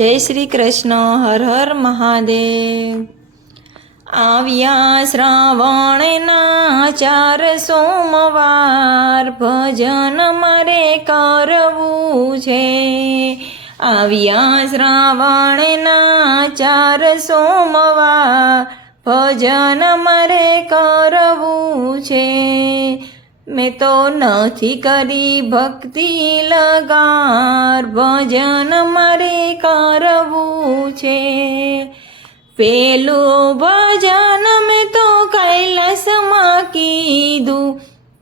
જય શ્રી કૃષ્ણ. હર હર મહાદેવ. આવ્યા શ્રાવણના 4 સોમવાર, ભજન મારે કરવું છે. આવ્યા શ્રાવણના 4 સોમવાર, ભજન મારે કરવું છે. મેં તો નથી કરી ભક્તિ લગાર, ભજન મારે કરવું છે. પેલું ભજન મેં તો કૈલાસમાં કીધું,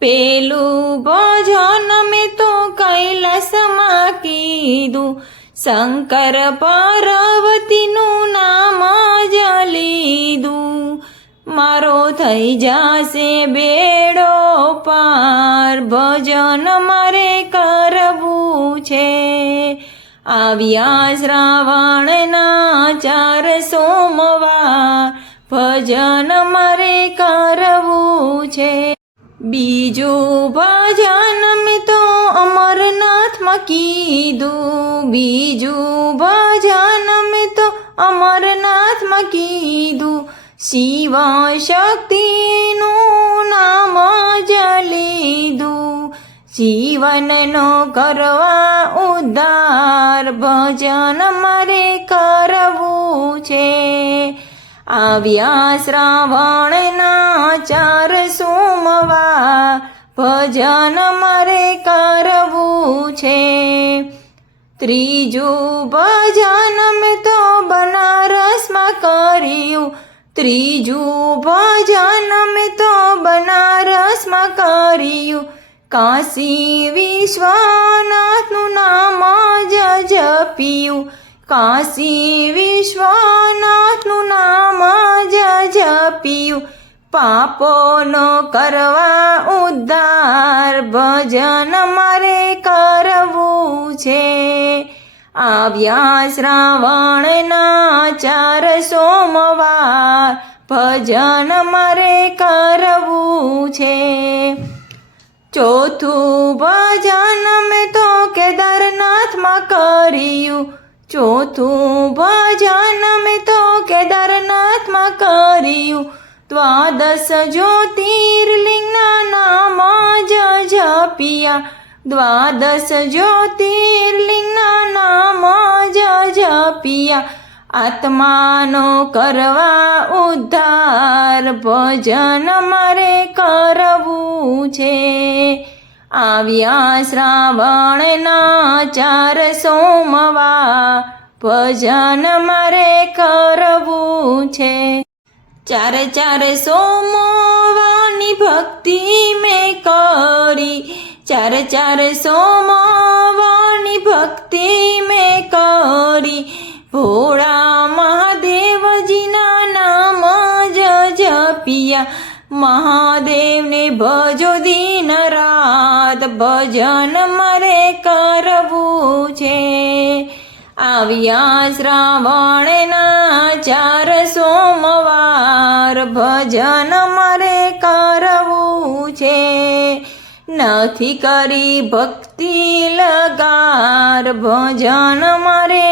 પેલું ભજન મેં તો કૈલાસમાં કીધું. શંકર પાર્વતીનું નામ જ લીધું, મારો થઈ જાશે બેડો પાર, ભજન મારે કરવું છે. આવ્યા શ્રાવણના 4 સોમવાર, ભજન મારે કરવું છે. બીજું ભજન મેં તો અમરનાથમાં કીધું, બીજું ભજન મેં તો અમરનાથમાં કીધું. શિવ શક્તિનું નામ જ લીધું, જીવનનો કરવા ઉદ્ધાર, ભજન મારે કરવું છે. આવ્યા શ્રાવણના 4 સોમવાર, ભજન મારે કરવું છે. ત્રીજું ભજન મેં તો બનારસમાં કર્યું, ત્રીજું ભજન મેં તો બનારસમાં કર્યું. કાશી વિશ્વનાથનું નામ જ જપ્યું, કાશી વિશ્વનાથનું નામ જ જપ્યું. પાપોનો કરવા ઉદ્ધાર, ભજન મારે કરવું છે. આવ્યા શ્રાવણના 4 સોમવાર, ભજન મારે કરવું છે. ચોથું ભજન મેં તો કેદારનાથમાં કર્યું, ચોથું ભજન મેં તો કેદારનાથમાં કર્યું. 12 જ્યોતિર્લિંગના નામ જ જપ્યા, 12 જ્યોતિર્લિંગના નામ જ જપ્યા. આત્માનો કરવા ઉદ્ધાર, ભજન મારે કરવું છે. આવ્યા શ્રાવણના 4 સોમવાર, ભજન મારે કરવું છે. 4 સોમવારની ભક્તિ મેં કરી, 4 સોમવારની ભક્તિ મેં કરી. ભોળા મહાદેવજીના નામ જ જપ્યા, મહાદેવને ભજો દિન રાત, ભજન મારે કરવું છે. આવ્યા શ્રાવણના 4 સોમવાર, ભજન મારે કરવું છે. નથી કરી ભક્તિ લગાર, ભજન મારે